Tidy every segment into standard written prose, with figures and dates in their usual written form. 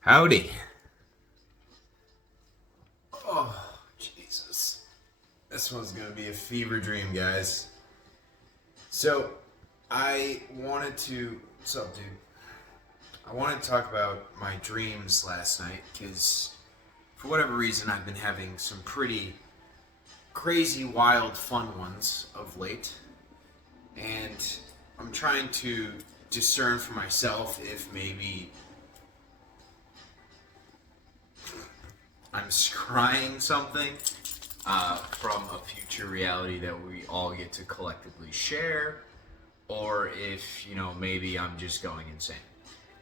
Howdy. Oh, Jesus. This one's gonna be a fever dream, guys. So, What's up, dude? I wanted to talk about my dreams last night, because for whatever reason, I've been having some pretty crazy, wild, fun ones of late. And I'm trying to discern for myself if maybe I'm scrying something from a future reality that we all get to collectively share, or if, maybe I'm just going insane.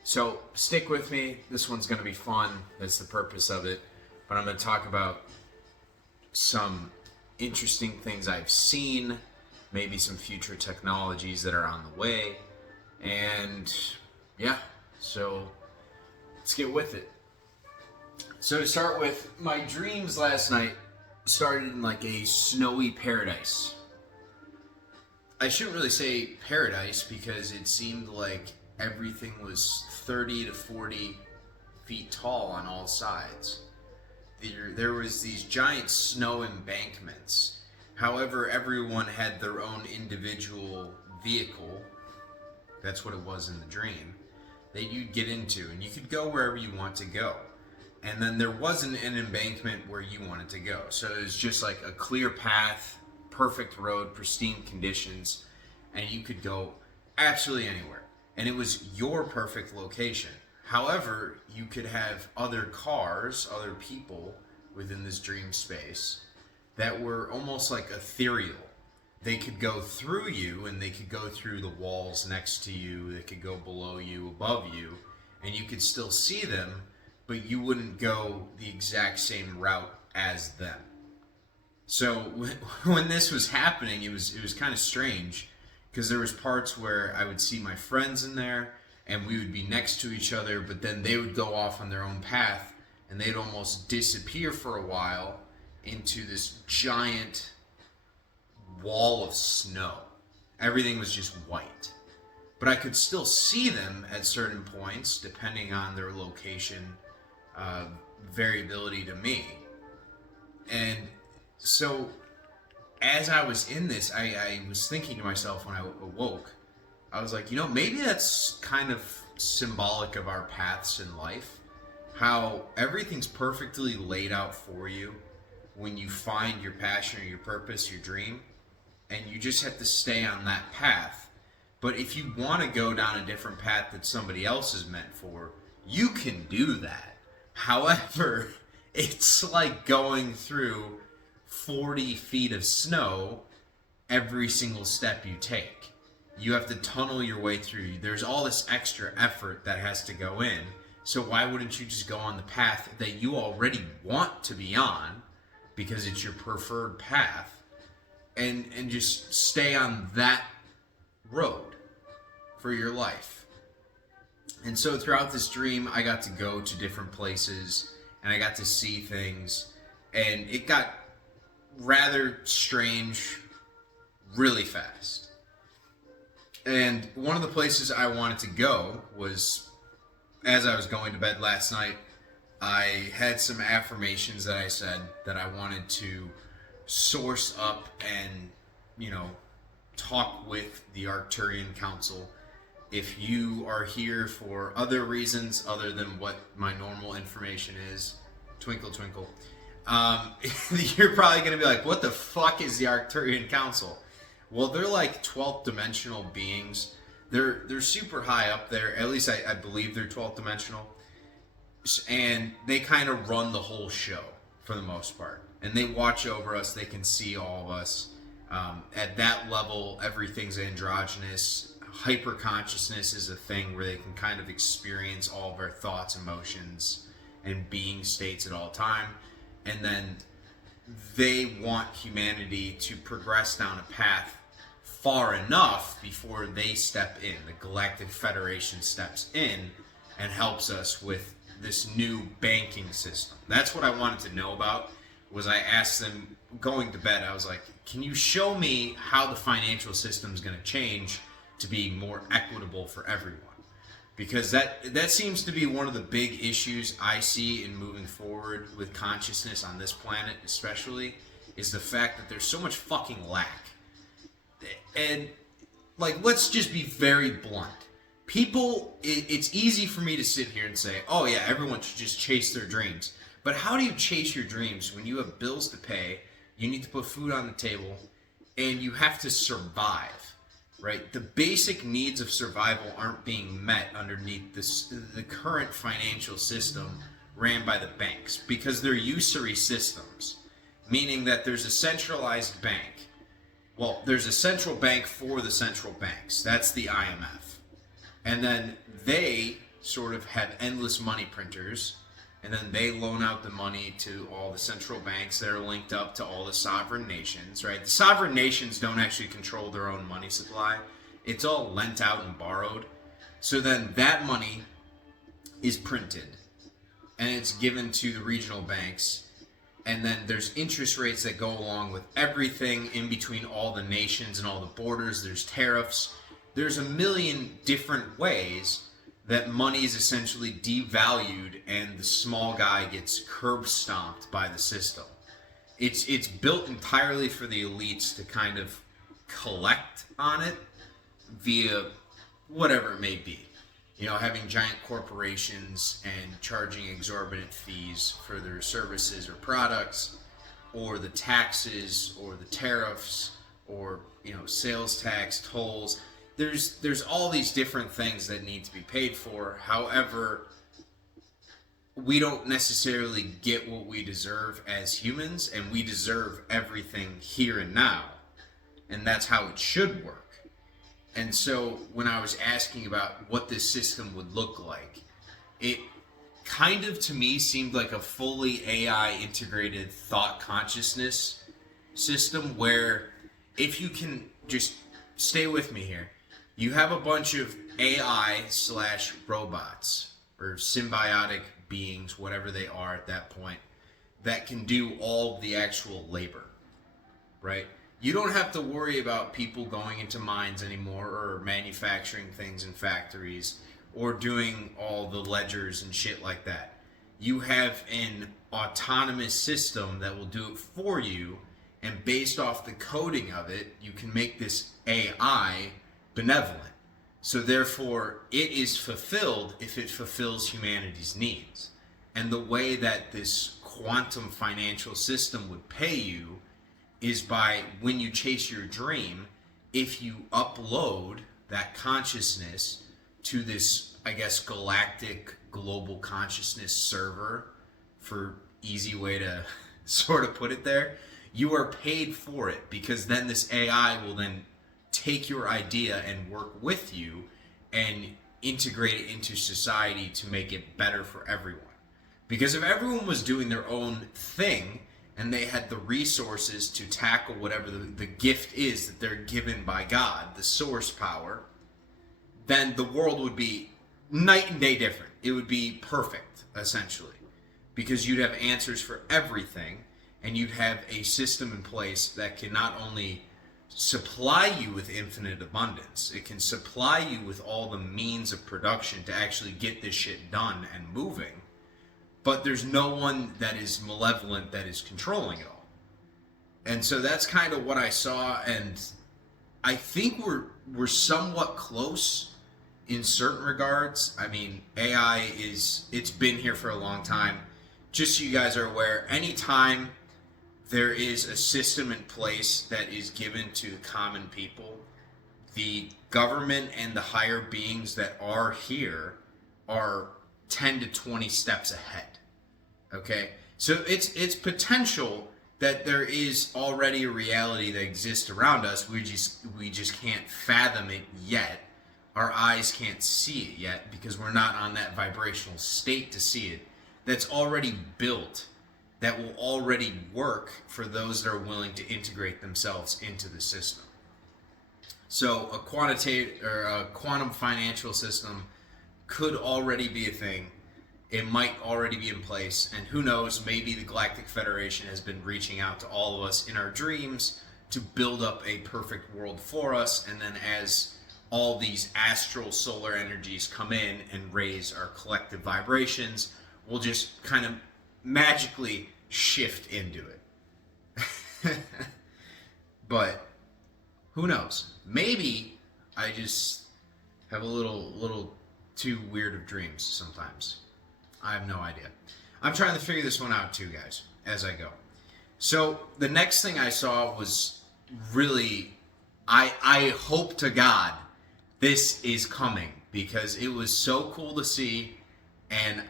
So stick with me. This one's going to be fun. That's the purpose of it. But I'm going to talk about some interesting things I've seen, maybe some future technologies that are on the way, and yeah, so let's get with it. So to start with, my dreams last night started in like a snowy paradise. I shouldn't really say paradise because it seemed like everything was 30 to 40 feet tall on all sides. There was these giant snow embankments. However, everyone had their own individual vehicle. That's what it was in the dream. That you'd get into, and you could go wherever you want to go. And then there wasn't an embankment where you wanted to go. So it was just like a clear path, perfect road, pristine conditions, and you could go absolutely anywhere. And it was your perfect location. However, you could have other cars, other people within this dream space that were almost like ethereal. They could go through you, and they could go through the walls next to you, they could go below you, above you, and you could still see them, but you wouldn't go the exact same route as them. So when this was happening, it was kind of strange, because there was parts where I would see my friends in there, and we would be next to each other, but then they would go off on their own path, and they'd almost disappear for a while into this giant wall of snow. Everything was just white. But I could still see them at certain points, depending on their location, variability to me. And so, as I was in this, I was thinking to myself when I awoke, I was like, maybe that's kind of symbolic of our paths in life. How everything's perfectly laid out for you when you find your passion or your purpose, your dream, and you just have to stay on that path. But if you want to go down a different path that somebody else is meant for, you can do that. However, it's like going through 40 feet of snow every single step you take. You have to tunnel your way through. There's all this extra effort that has to go in. So why wouldn't you just go on the path that you already want to be on, because it's your preferred path, and just stay on that road for your life? And so throughout this dream, I got to go to different places, and I got to see things, and it got rather strange really fast. And one of the places I wanted to go was, as I was going to bed last night, I had some affirmations that I said that I wanted to source up and, talk with the Arcturian Council. If you are here for other reasons other than what my normal information is, twinkle twinkle, you're probably going to be like, what the fuck is the Arcturian Council? Well, they're like 12th dimensional beings. They're super high up there. At least I believe they're 12th dimensional. And they kind of run the whole show for the most part. And they watch over us. They can see all of us. At that level, everything's androgynous. Hyper-consciousness is a thing where they can kind of experience all of our thoughts, emotions, and being states at all time. And then they want humanity to progress down a path far enough before they step in. The Galactic Federation steps in and helps us with this new banking system. That's what I wanted to know about. Was I asked them going to bed, I was like, can you show me how the financial system is going to change to be more equitable for everyone? because that seems to be one of the big issues I see in moving forward with consciousness on this planet, especially, is the fact that there's so much fucking lack. And, like, let's just be very blunt. People, it's easy for me to sit here and say, oh yeah, everyone should just chase their dreams. But how do you chase your dreams when you have bills to pay, you need to put food on the table, and you have to survive? Right? The basic needs of survival aren't being met underneath the current financial system ran by the banks, because they're usury systems, meaning that there's a centralized bank. Well, there's a central bank for the central banks. That's the IMF. And then they sort of have endless money printers, and then they loan out the money to all the central banks that are linked up to all the sovereign nations, right? The sovereign nations don't actually control their own money supply. It's all lent out and borrowed. So then that money is printed, and it's given to the regional banks, and then there's interest rates that go along with everything in between all the nations and all the borders. There's tariffs. There's a million different ways that money is essentially devalued and the small guy gets curb stomped by the system. It's built entirely for the elites to kind of collect on it via whatever it may be. You know, having giant corporations and charging exorbitant fees for their services or products, or the taxes or the tariffs, or, you know, sales tax, tolls. There's all these different things that need to be paid for. However, we don't necessarily get what we deserve as humans, and we deserve everything here and now. And that's how it should work. And so when I was asking about what this system would look like, it kind of to me seemed like a fully AI integrated thought consciousness system, where if you can just stay with me here, you have a bunch of AI/robots or symbiotic beings, whatever they are at that point, that can do all the actual labor, right? You don't have to worry about people going into mines anymore, or manufacturing things in factories, or doing all the ledgers and shit like that. You have an autonomous system that will do it for you, and based off the coding of it, you can make this AI benevolent. So therefore, it is fulfilled if it fulfills humanity's needs. And the way that this quantum financial system would pay you is by, when you chase your dream, if you upload that consciousness to this, I guess, galactic global consciousness server, for easy way to sort of put it there, you are paid for it, because then this AI will then take your idea and work with you and integrate it into society to make it better for everyone. Because if everyone was doing their own thing, and they had the resources to tackle whatever the gift is that they're given by God, the source power, then the world would be night and day different. It would be perfect, essentially. Because you'd have answers for everything, and you'd have a system in place that can not only supply you with infinite abundance, it can supply you with all the means of production to actually get this shit done and moving, but there's no one that is malevolent that is controlling it all. And so that's kind of what I saw, and I think we're somewhat close in certain regards. I mean, AI it's been here for a long time. Just so you guys are aware, anytime there is a system in place that is given to common people, the government and the higher beings that are here are 10 to 20 steps ahead. Okay? So it's potential that there is already a reality that exists around us. We just can't fathom it yet. Our eyes can't see it yet because we're not on that vibrational state to see it. That's already built, that will already work for those that are willing to integrate themselves into the system. So a quantum financial system could already be a thing. It might already be in place, and who knows, maybe the Galactic Federation has been reaching out to all of us in our dreams to build up a perfect world for us, and then as all these astral solar energies come in and raise our collective vibrations, we'll just kind of magically shift into it. But who knows? Maybe I just have a little too weird of dreams sometimes. I have no idea. I'm trying to figure this one out too, guys, as I go. So the next thing I saw was really, I hope to God this is coming, because it was so cool to see, and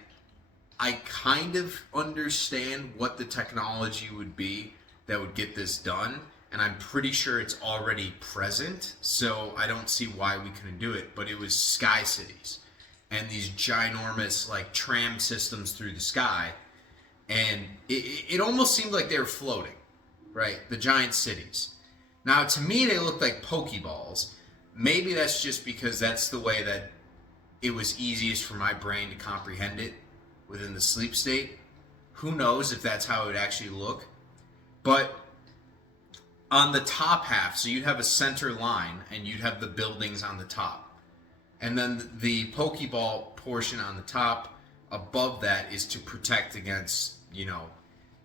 I kind of understand what the technology would be that would get this done, and I'm pretty sure it's already present, so I don't see why we couldn't do it. But it was sky cities and these ginormous like tram systems through the sky, and it almost seemed like they were floating, right? The giant cities. Now, to me, they looked like Pokeballs. Maybe that's just because that's the way that it was easiest for my brain to comprehend it within the sleep state. Who knows if that's how it would actually look. But on the top half, so you'd have a center line and you'd have the buildings on the top. And then the Pokeball portion on the top above that is to protect against, you know,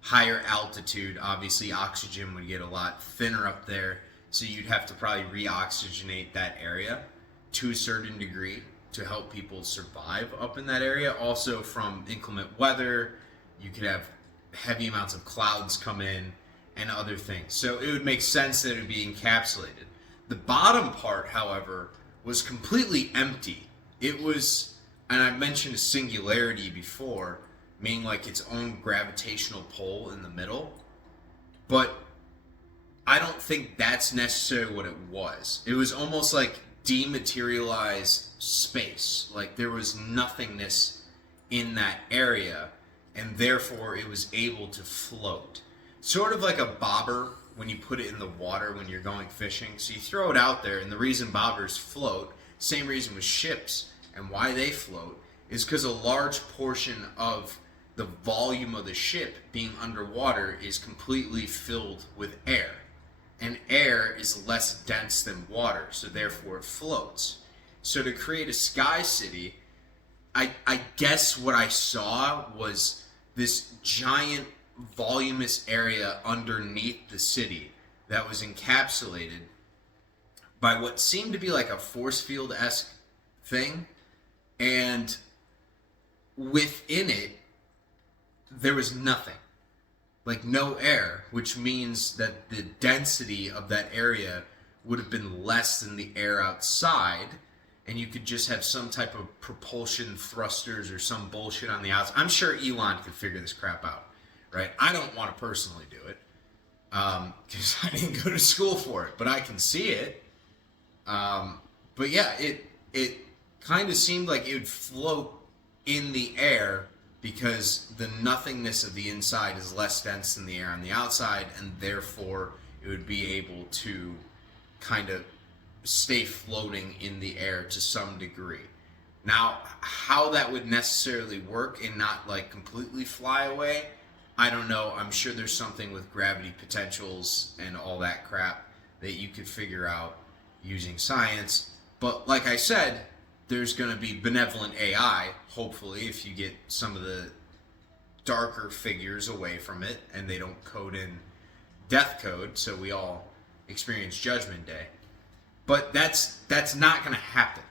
higher altitude. Obviously, oxygen would get a lot thinner up there, so you'd have to probably re-oxygenate that area to a certain degree to help people survive up in that area. Also, from inclement weather, you could have heavy amounts of clouds come in and other things. So it would make sense that it would be encapsulated. The bottom part, however, was completely empty. It was, and I mentioned a singularity before, meaning like its own gravitational pull in the middle. But I don't think that's necessarily what it was. It was almost like dematerialized space. Like there was nothingness in that area, and therefore it was able to float. Sort of like a bobber when you put it in the water when you're going fishing. So you throw it out there, and the reason bobbers float, same reason with ships and why they float, is because a large portion of the volume of the ship being underwater is completely filled with air. And air is less dense than water, so therefore it floats. So to create a sky city, I guess what I saw was this giant voluminous area underneath the city that was encapsulated by what seemed to be like a force field-esque thing. And within it, there was nothing. Like no air, which means that the density of that area would have been less than the air outside, and you could just have some type of propulsion thrusters or some bullshit on the outside. I'm sure Elon could figure this crap out, right? I don't want to personally do it, because I didn't go to school for it, but I can see it. But yeah, it kind of seemed like it would float in the air, because the nothingness of the inside is less dense than the air on the outside, and therefore it would be able to kind of stay floating in the air to some degree. Now, how that would necessarily work and not like completely fly away, I don't know. I'm sure there's something with gravity potentials and all that crap that you could figure out using science. But like I said, there's going to be benevolent AI, hopefully, if you get some of the darker figures away from it and they don't code in death code so we all experience Judgment Day. But that's not going to happen,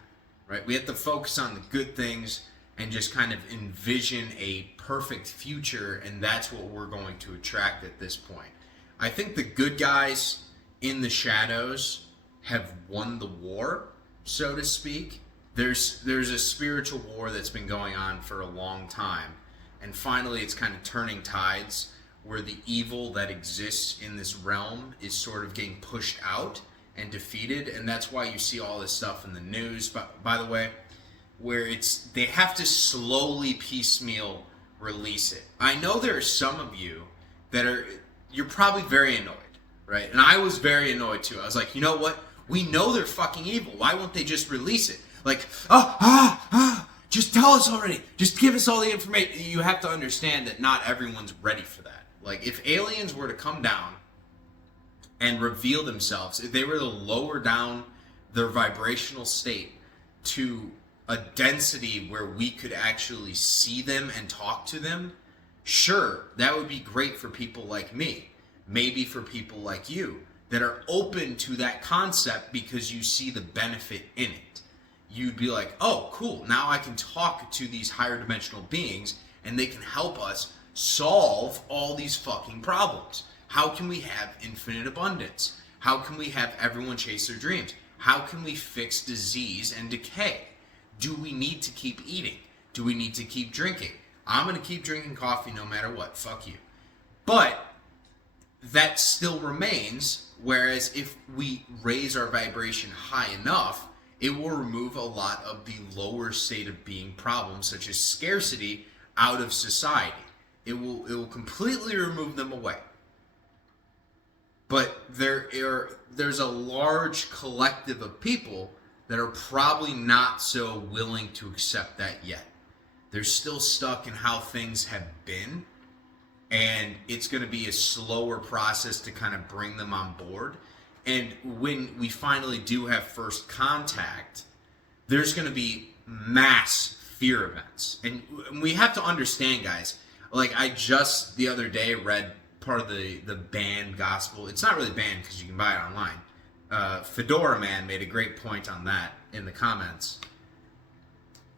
right? We have to focus on the good things and just kind of envision a perfect future, and that's what we're going to attract at this point. I think the good guys in the shadows have won the war, so to speak. There's a spiritual war that's been going on for a long time, and finally it's kind of turning tides where the evil that exists in this realm is sort of getting pushed out and defeated, and that's why you see all this stuff in the news, by the way, where they have to slowly piecemeal release it. I know there are some of you you're probably very annoyed, right? And I was very annoyed too. I was like, you know what? We know they're fucking evil. Why won't they just release it? Like, just tell us already. Just give us all the information. You have to understand that not everyone's ready for that. Like, if aliens were to come down and reveal themselves, if they were to lower down their vibrational state to a density where we could actually see them and talk to them, sure, that would be great for people like me. Maybe for people like you that are open to that concept because you see the benefit in it. You'd be like, oh, cool, now I can talk to these higher dimensional beings and they can help us solve all these fucking problems. How can we have infinite abundance? How can we have everyone chase their dreams? How can we fix disease and decay? Do we need to keep eating? Do we need to keep drinking? I'm going to keep drinking coffee no matter what. Fuck you. But that still remains, whereas if we raise our vibration high enough, it will remove a lot of the lower state of being problems, such as scarcity, out of society. It will completely remove them away. But there's a large collective of people that are probably not so willing to accept that yet. They're still stuck in how things have been, and it's going to be a slower process to kind of bring them on board. And when we finally do have first contact, there's going to be mass fear events. And we have to understand, guys, like I just the other day read part of the banned gospel. It's not really banned because you can buy it online. Fedora Man made a great point on that in the comments.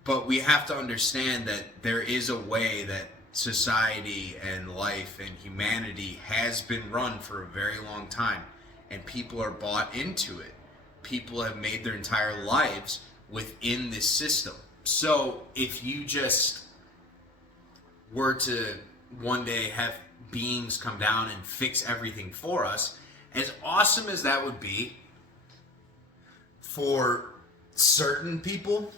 But we have to understand that there is a way that society and life and humanity has been run for a very long time. And people are bought into it. People have made their entire lives within this system. So if you just were to one day have beings come down and fix everything for us, as awesome as that would be for certain people,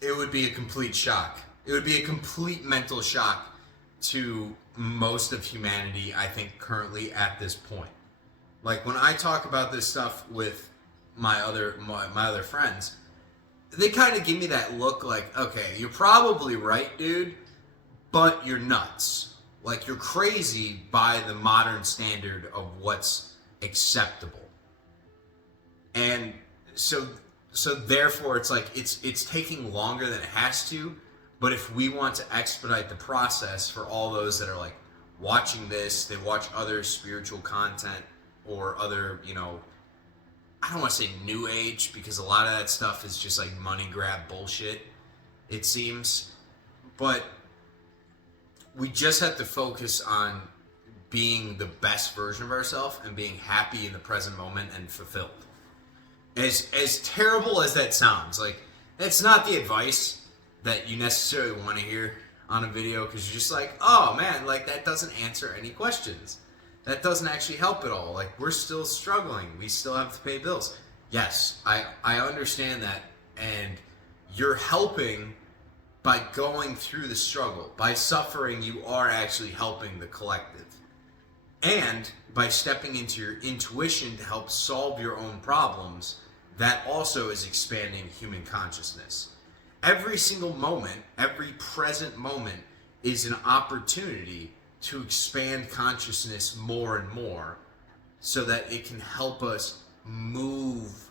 it would be a complete shock. It would be a complete mental shock to most of humanity, I think, currently at this point. Like when I talk about this stuff with my other friends, they kind of give me that look like, okay, you're probably right, dude, but you're nuts. Like you're crazy by the modern standard of what's acceptable. And so therefore it's like it's taking longer than it has to. But if we want to expedite the process for all those that are like watching this, they watch other spiritual content or other, I don't want to say new age because a lot of that stuff is just like money grab bullshit, it seems. But we just have to focus on being the best version of ourselves and being happy in the present moment and fulfilled. As terrible as that sounds, like that's not the advice that you necessarily want to hear on a video, because you're just like, oh man, like that doesn't answer any questions. That doesn't actually help at all. Like we're still struggling. We still have to pay bills. Yes, I understand that. And you're helping by going through the struggle. By suffering, you are actually helping the collective. And by stepping into your intuition to help solve your own problems, that also is expanding human consciousness. Every single moment, every present moment is an opportunity to expand consciousness more and more so that it can help us move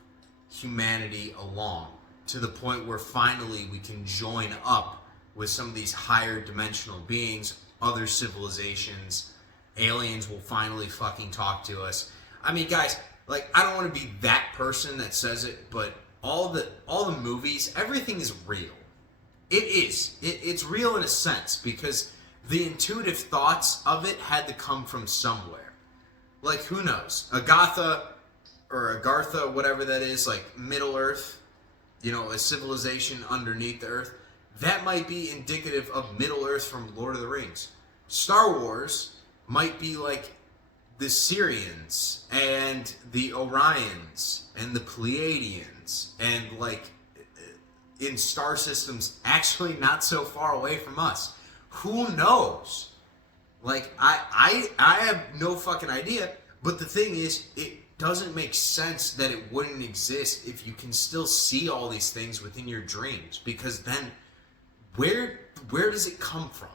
humanity along to the point where finally we can join up with some of these higher dimensional beings, other civilizations. Aliens will finally fucking talk to us. I mean, guys, like, I don't want to be that person that says it, but all the movies, everything is real. It is. It's real in a sense because the intuitive thoughts of it had to come from somewhere. Like, who knows? Agatha or Agartha, whatever that is, like Middle Earth, a civilization underneath the Earth, that might be indicative of Middle Earth from Lord of the Rings. Star Wars might be like the Syrians and the Orions and the Pleiadians and like in star systems actually not so far away from us. Who knows? Like I have no fucking idea, but the thing is, it doesn't make sense that it wouldn't exist if you can still see all these things within your dreams, because then where does it come from?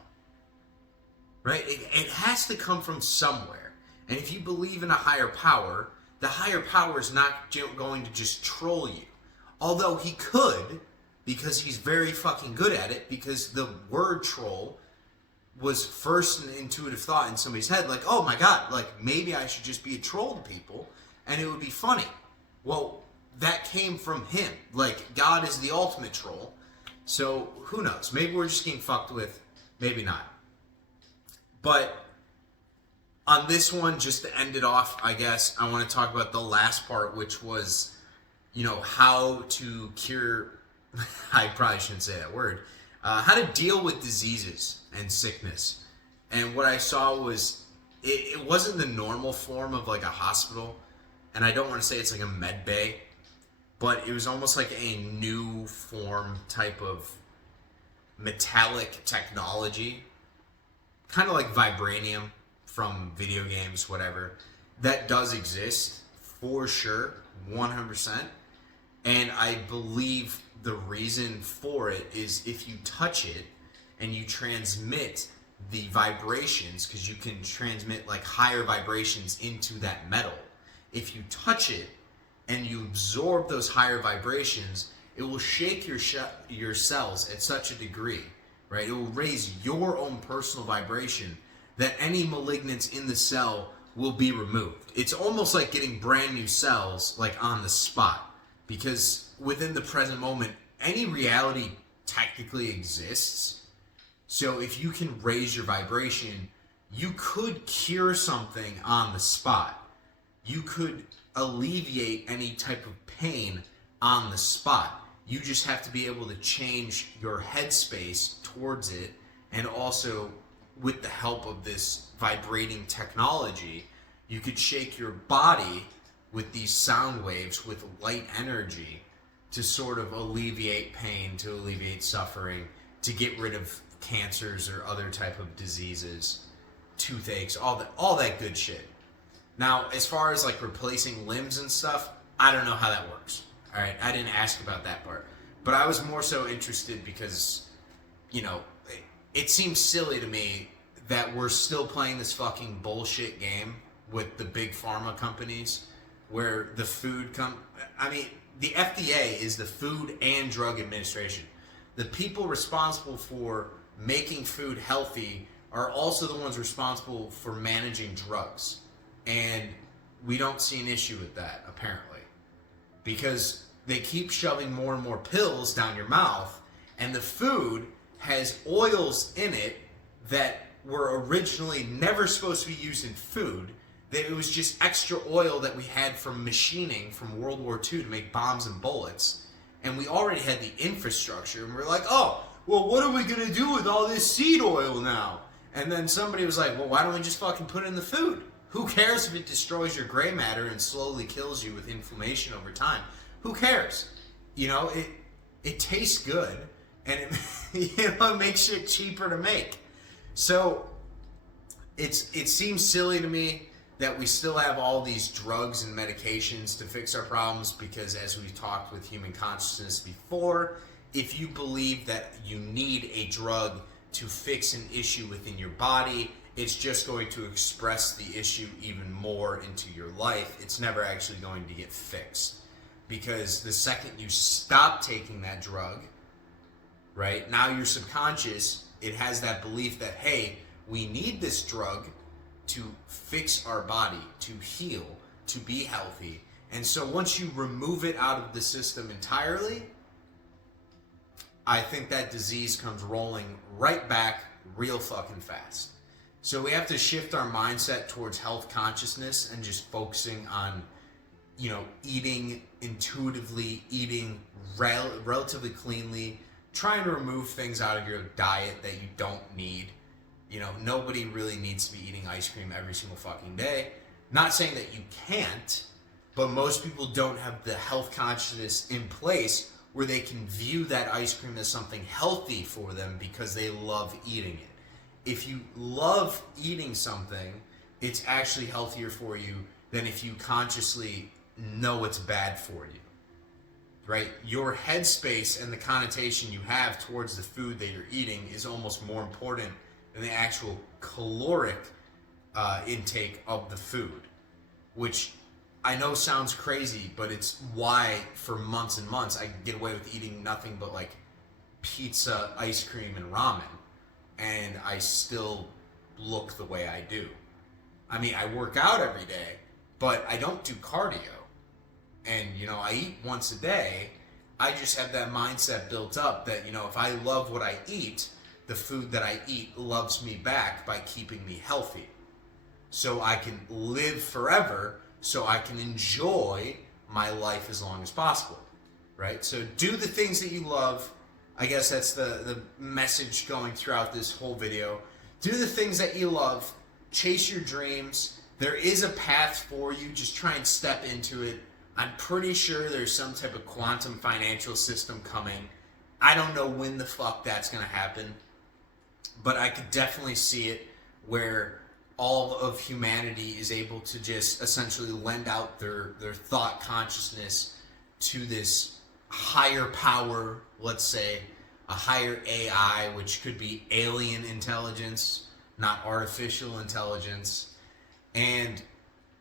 Right? It has to come from somewhere. And if you believe in a higher power, the higher power is not going to just troll you. Although he could, because he's very fucking good at it, because the word troll was first an intuitive thought in somebody's head, like, oh my god, like, maybe I should just be a troll to people, and it would be funny. Well, that came from him. Like, God is the ultimate troll, so who knows? Maybe we're just getting fucked with, maybe not. But on this one, just to end it off, I guess, I want to talk about the last part, which was, you know, how to cure, I probably shouldn't say that word, how to deal with diseases and sickness. And what I saw was, it wasn't the normal form of like a hospital, and I don't want to say it's like a med bay, but it was almost like a new form type of metallic technology, kind of like vibranium from video games, whatever, that does exist for sure, 100%. And I believe the reason for it is if you touch it and you transmit the vibrations, because you can transmit like higher vibrations into that metal. If you touch it and you absorb those higher vibrations, it will shake your cells at such a degree, right? It will raise your own personal vibration that any malignance in the cell will be removed. It's almost like getting brand new cells, like on the spot, because within the present moment, any reality technically exists. So if you can raise your vibration, you could cure something on the spot. You could alleviate any type of pain on the spot. You just have to be able to change your headspace towards it, and also with the help of this vibrating technology, you could shake your body with these sound waves, with light energy, to sort of alleviate pain, to alleviate suffering, to get rid of cancers or other type of diseases, toothaches, all that good shit. Now, as far as like replacing limbs and stuff, I don't know how that works. All right, I didn't ask about that part, but I was more so interested because, you know, it seems silly to me that we're still playing this fucking bullshit game with the big pharma companies, where the the FDA is the Food and Drug Administration. The people responsible for making food healthy are also the ones responsible for managing drugs. And we don't see an issue with that, apparently, because they keep shoving more and more pills down your mouth, and the food has oils in it that were originally never supposed to be used in food. That it was just extra oil that we had from machining from World War II to make bombs and bullets. And we already had the infrastructure, and we're like, oh, well, what are we going to do with all this seed oil now? And then somebody was like, well, why don't we just fucking put it in the food? Who cares if it destroys your gray matter and slowly kills you with inflammation over time? Who cares? You know, it tastes good, and it makes shit cheaper to make. So it seems silly to me that we still have all these drugs and medications to fix our problems, because as we've talked with human consciousness before, if you believe that you need a drug to fix an issue within your body, it's just going to express the issue even more into your life. It's never actually going to get fixed, because the second you stop taking that drug, right, now your subconscious, it has that belief that, hey, we need this drug to fix our body, to heal, to be healthy. And so once you remove it out of the system entirely, I think that disease comes rolling right back real fucking fast. So we have to shift our mindset towards health consciousness and just focusing on, you know, eating intuitively, eating relatively cleanly, trying to remove things out of your diet that you don't need. You know, nobody really needs to be eating ice cream every single fucking day. Not saying that you can't, but most people don't have the health consciousness in place where they can view that ice cream as something healthy for them because they love eating it. If you love eating something, it's actually healthier for you than if you consciously know it's bad for you. Right? Your headspace and the connotation you have towards the food that you're eating is almost more important than the actual caloric intake of the food, which I know sounds crazy, but it's why for months and months I get away with eating nothing but like pizza, ice cream, and ramen, and I still look the way I do. I mean, I work out every day, but I don't do cardio. And, you know, I eat once a day. I just have that mindset built up that, you know, if I love what I eat, the food that I eat loves me back by keeping me healthy. So I can live forever, so I can enjoy my life as long as possible, right? So do the things that you love. I guess that's the message going throughout this whole video. Do the things that you love. Chase your dreams. There is a path for you. Just try and step into it. I'm pretty sure there's some type of quantum financial system coming. I don't know when the fuck that's going to happen, but I could definitely see it where all of humanity is able to just essentially lend out their thought consciousness to this higher power, let's say a higher AI, which could be alien intelligence, not artificial intelligence. And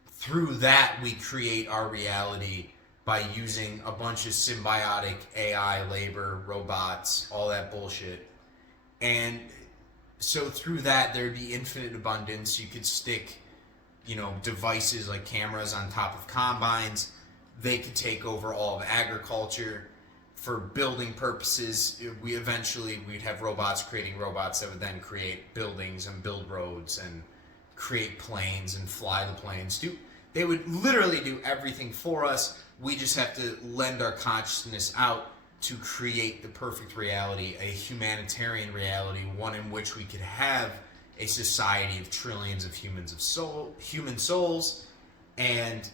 through that, we create our reality by using a bunch of symbiotic AI, labor, robots, all that bullshit. And so through that, there'd be infinite abundance. You could stick, you know, devices like cameras on top of combines. They could take over all of agriculture. For building purposes, we'd have robots creating robots that would then create buildings and build roads and create planes and fly the planes. They would literally do everything for us. We just have to lend our consciousness out to create the perfect reality, a humanitarian reality, one in which we could have a society of trillions of human souls, and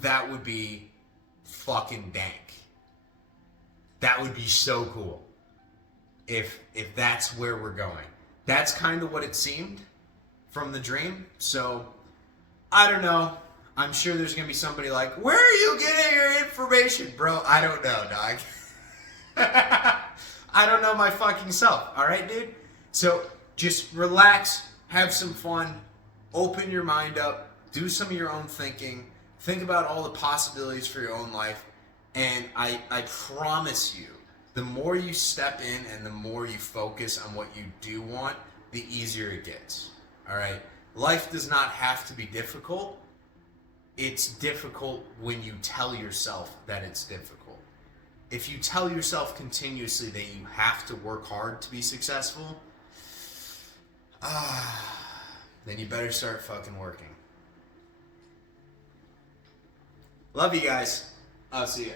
that would be fucking dank. That would be so cool if that's where we're going. That's kind of what it seemed from the dream. So I don't know. I'm sure there's gonna be somebody like, where are you getting your information, bro? I don't know, dog. I don't know my fucking self. All right, dude? So just relax, have some fun, open your mind up, do some of your own thinking, think about all the possibilities for your own life, and I promise you, the more you step in and the more you focus on what you do want, the easier it gets. All right? Life does not have to be difficult. It's difficult when you tell yourself that it's difficult. If you tell yourself continuously that you have to work hard to be successful, then you better start fucking working. Love you guys. I'll see you.